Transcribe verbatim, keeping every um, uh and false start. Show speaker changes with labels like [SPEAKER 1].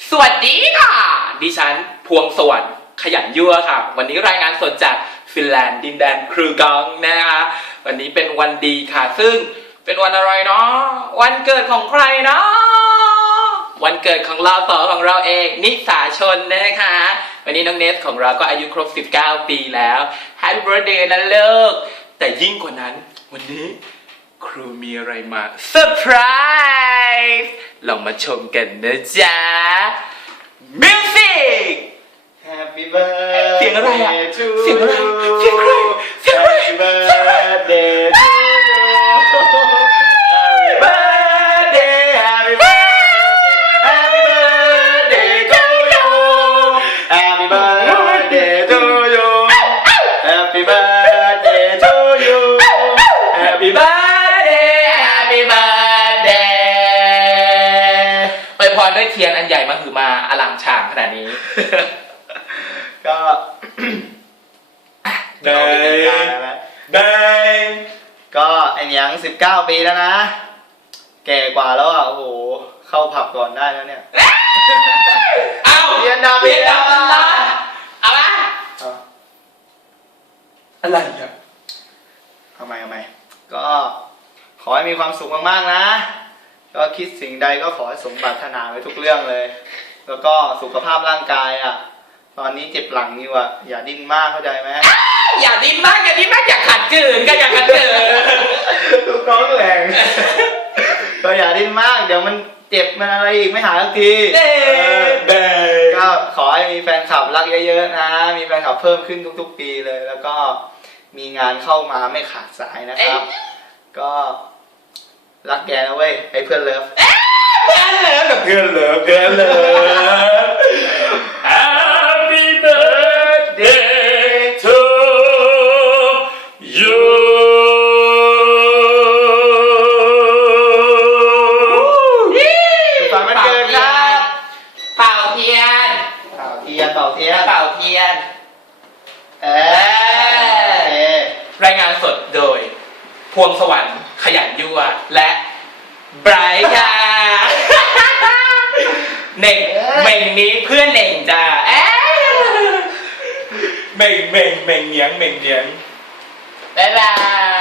[SPEAKER 1] สวัสดีค่ะดิฉันพวงสวรรค์ขยันยั่วค่ะวันนี้รายงานสดจากฟินแลนด์ดินแดนครูกองนะคะวันนี้เป็นวันดีค่ะซึ่งเป็นวันอะไรเนาะวันเกิดของใครเนาะวันเกิดของเราต่อของเราเองนิสาชนนะคะวันนี้น้องเนสของเราก็อายุครบสิบเก้าปีแล้ว Happy Birthday นะลูกแต่ยิ่งกว่านั้นวันนี้ครูมีอะไรมาเซอร์ไพรส์ลองมาชมกันนะจ๊ะมิวสิก
[SPEAKER 2] Happy birthday
[SPEAKER 1] เสียงอะไรอะ
[SPEAKER 2] to
[SPEAKER 1] เสียงอะไร
[SPEAKER 2] you
[SPEAKER 1] เสียงอะไรเสียงอะไร
[SPEAKER 2] Happy birthday to you Happy birthday Happy birthday Happy birthday to you Happy birthday to you Happy birthday to you Happy birthday
[SPEAKER 1] Happy birthday อวยพรด้วยเทียนอันใหญ่มาหือมาอลังฉางขนาดนี้
[SPEAKER 2] ก็ได้ได้ก็ไอ้เนียงสิบเก้าปีแล้วนะ แก่กว่าแล้วอ่ะ โอ้โห เข้าผับก่อนได้แล้วเนี่ย
[SPEAKER 1] เอ้า
[SPEAKER 2] เรียนดำ
[SPEAKER 1] เรียนดำตลอดเอาละ
[SPEAKER 2] เอา
[SPEAKER 1] อะไรอ่ะ
[SPEAKER 2] ทำไมทำไม ก็ขอให้มีความสุขมากๆนะ ก็คิดสิ่งใดก็ขอให้สมปรารถนาไว้ทุกเรื่องเลย แล้วก็สุขภาพร่างกายอ่ะ ตอนนี้เจ็บหลังอยู่อ่ะ อย่าดิ้นมากเข้าใจไหม
[SPEAKER 1] อย่าดิ้นมากอย่าดิ้นมากอย่าขัดขืนก็อย่าขัดขืน
[SPEAKER 2] ลูกน้องแรง ก็อย่าดิ้นมาก เดี๋ยวมันเจ็บมันอะไรอีกไม่หายสักที
[SPEAKER 1] เด้เด้
[SPEAKER 2] ก็ขอให้มีแฟนคลับรักเยอะๆนะ มีแฟนคลับเพิ่มขึ้นทุกๆปีเลย แล้วก็มีงานเข้ามาไม่ขาดสายนะครับ ก็รักแกนะเว้ยไอ้เพื่อนเลิฟ
[SPEAKER 1] เพื่อนเลิฟกับเพื่อนเลิฟเพื่อนเลิฟ Happy birthday to you
[SPEAKER 2] สุขสันต์วันเกิดครับ
[SPEAKER 1] เป่าเทียน
[SPEAKER 2] เป่าเทียนเป่าเทียน
[SPEAKER 1] เป่าเทียน
[SPEAKER 2] เออ
[SPEAKER 1] รายงานสดโดยพวงสวรรค์ขยันยั่วและไบรท์ค่ะ เน่งเม่งนี้เพื่อนเน่งจ้าเอ๊ะเม่งเม่งเม่งเหนียงเม่งเหนียงบ๊ายบาย